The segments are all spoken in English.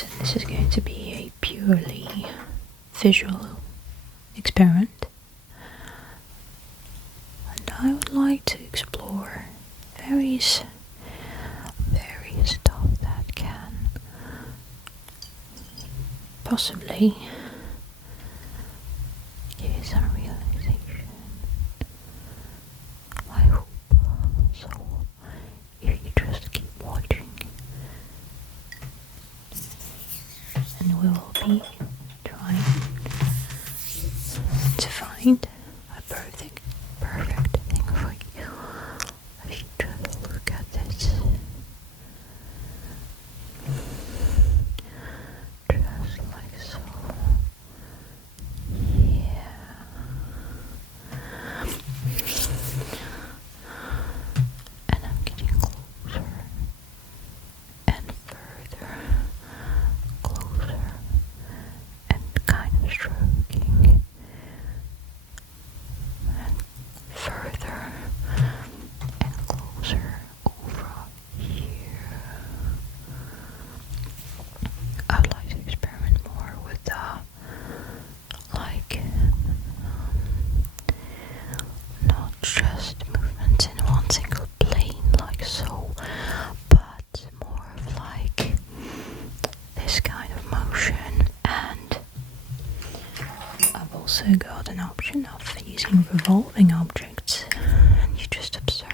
So this is going to be a purely visual experiment, and I would like to explore various stuff that can possibly give you some relaxation. I hope so. If you just keep watching, and we will be trying to find a perfect thing for you. If you just look at this, just like so. Yeah. And I'm getting closer and further, closer, and kind of stroking, and further and closer over here. I'd like to experiment more with not just movements in one single plane like so, but more of like this kind of motion. And I've also got an option of using revolving objects, and you just observe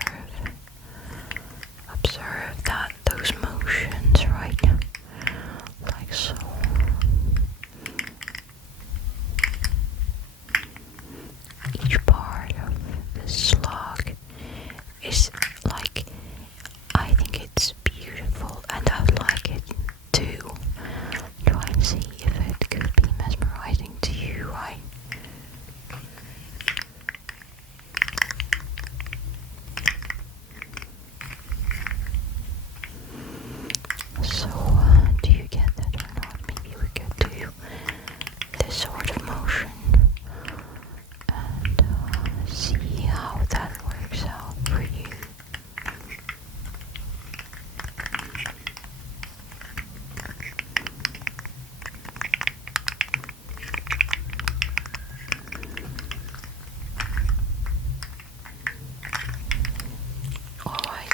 that those motions, right, like so. Each part of the slug is like, I think it's beautiful, and I'd like it to try and see if it could be mesmerizing to you, right? So, do you get that or not? Maybe we could do this sort of motion and see how that works out for you. Alright.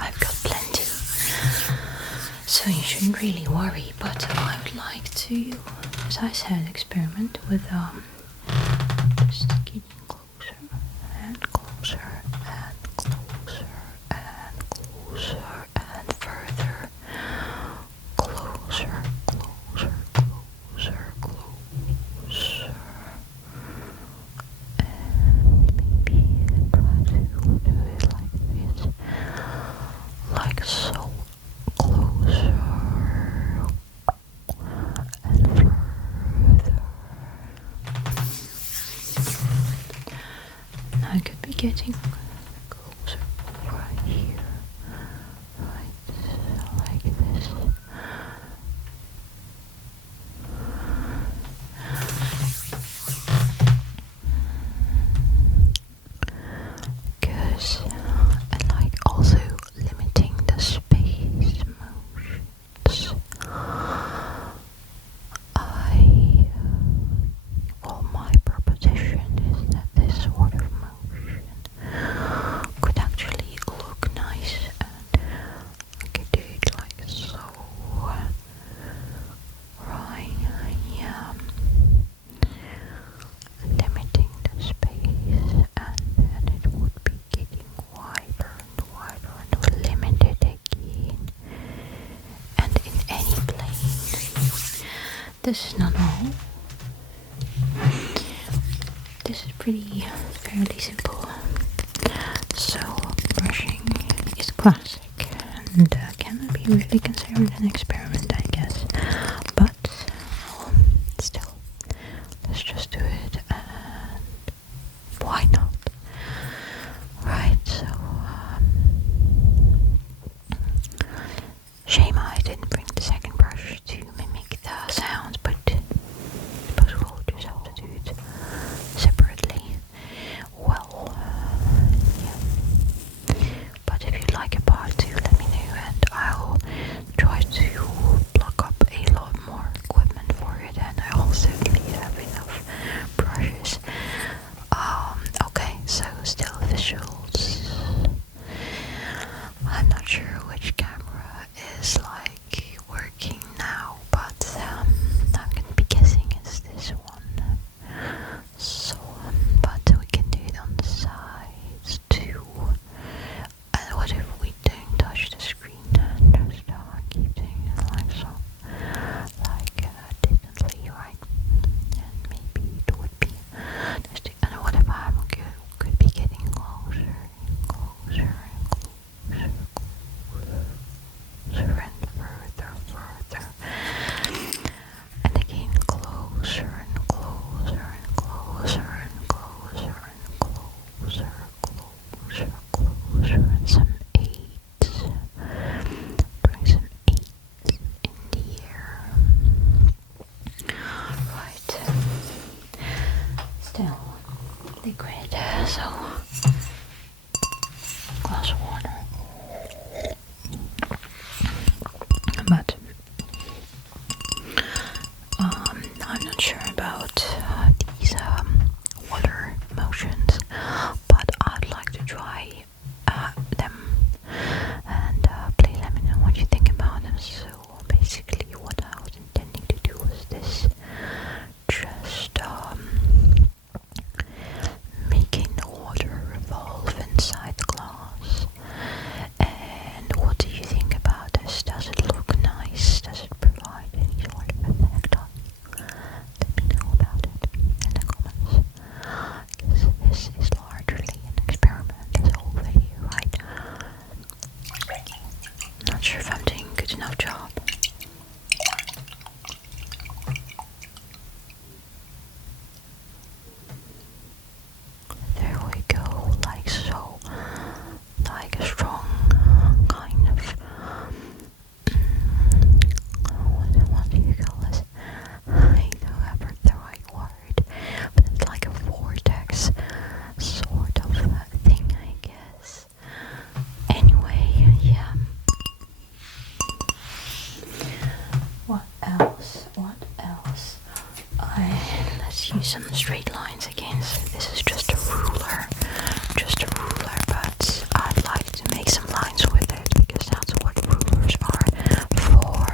I've got plenty, so you shouldn't really worry, but I would like to, as I said, experiment with just getting closer and closer and closer and closer and further, closer, closer, closer, closer, and maybe try to do it like this, like so, closer and further. I could be getting closer over here, right, like this. Because I like also limiting the space motions. My proposition is that this sort of motion could actually look nice, and I could do it like so, right, yeah, limiting the space, and then it would be getting wider and wider and limit it again, and in any plane. This is not all. This is fairly simple. So brushing is classic, and cannot be really considered an experiment, I guess. But still, let's just do it, and why not? Right. So shame I didn't bring the second brush to mimic the sounds, but I suppose we'll just have to do it separately. Well, yeah. But if you'd like a part 2, let me know, and still liquid, so glass of water. But I'm not sure about these water motions, but I'd like to try them, and please let me know what you think about them. So basically what I was intending to do was this, just making the water revolve inside the glass. And what do you think about this? Does it look nice? Does it provide any sort of effect on you? Let me know about it in the comments. This is largely an experiment, this whole video, right? Not sure if I'm doing a good enough job. There we go, like so. Like a strong kind of what do you call this? I don't have the right word, but it's like a vortex sort of thing, I guess. Anyway, yeah. What else? Let's use some straight lines again. So this is just a ruler, but I'd like to make some lines with it because that's what rulers are for.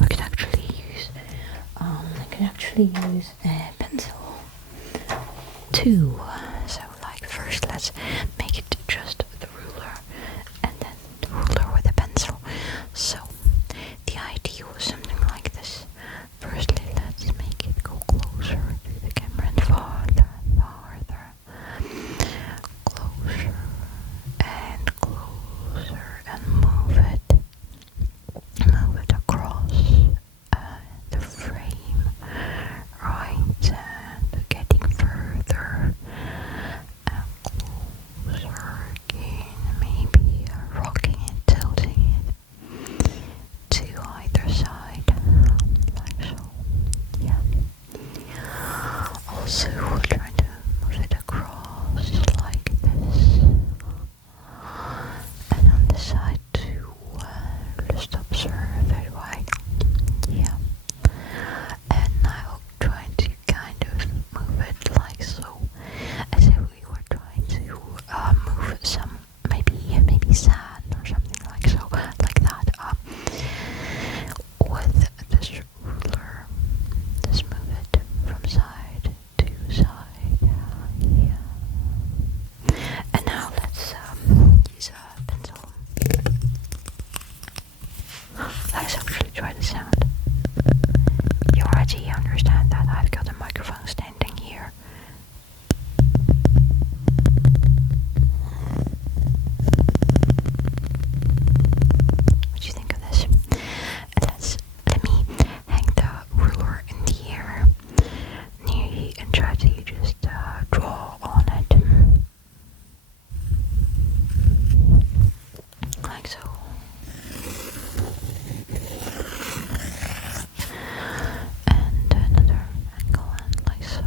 We can actually use a pencil too. So like first let's make it just the ruler and then the ruler with a pencil. So the idea was something like this. Firstly, let's make it go closer to the camera and farther, closer and move it across the frame, right, and getting further and closer again, maybe rocking it, tilting it to either side, like so. Yeah. Also, we're trying to move it across like this, and on this side too. Just observe it, right? Yeah. And now trying to kind of move it like so, as if we were trying to move some maybe sand or something like so, like that. With this ruler, just move it from side to side. Yeah. And now let's use a pencil. Let's actually try the sound. You already understand that I've got a microphone standing here. What do you think of this? Let me hang the ruler in the air near you and try to just draw on it. Like so. And another angle and like so.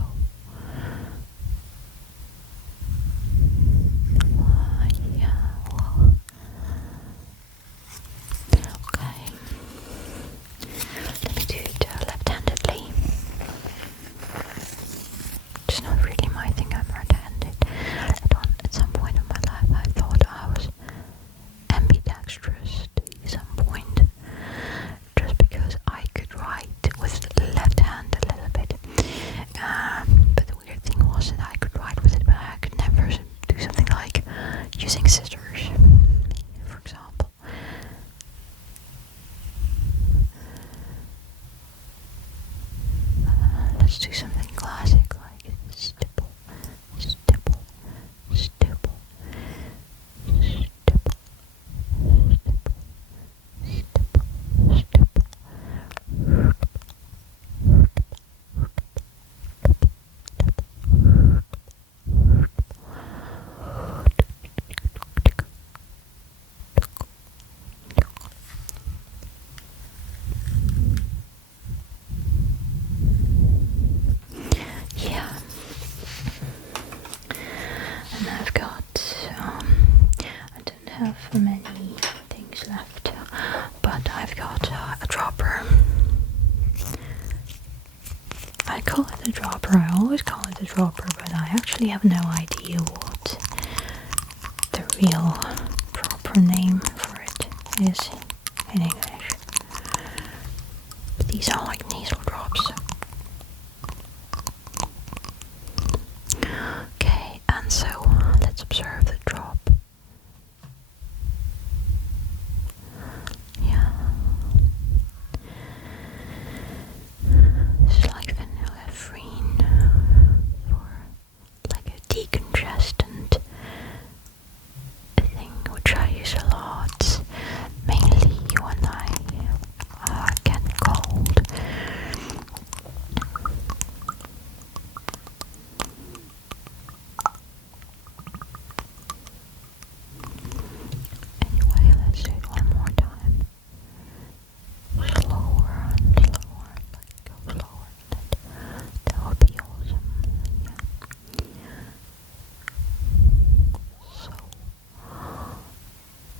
I call it a dropper, I always call it a dropper, but I actually have no idea what the real proper name for it is in English. But these are like nasal drops. Okay, and so let's observe the drop. Yeah. This is like vanillin for like a decongestant thing, which I use a lot, mainly when I get cold. Anyway, let's do it one more time. Slower and slower, like go slower. That would be awesome. Yeah. So,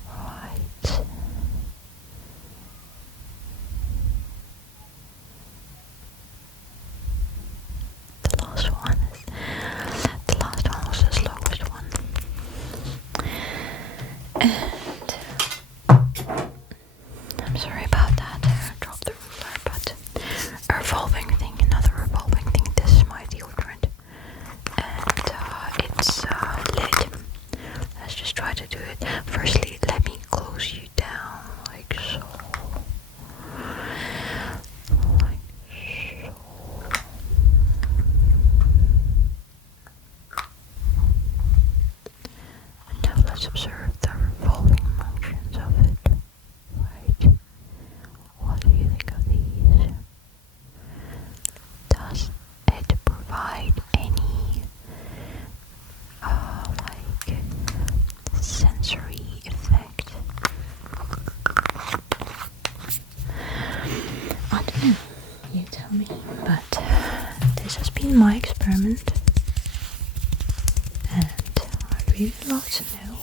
right. The last one was the slowest one. And I'm sorry about that, I dropped the ruler, but a revolving thing, another revolving thing. This is my deodorant, and it's lid. Let's just try to do it. Firstly, let me close you down, like so. Like so. And now let's observe the revolving motions of it. Right. What do you think of these? Does it provide any like sensory effect? I don't know, you tell me, but this has been my experiment, and I'd really love to know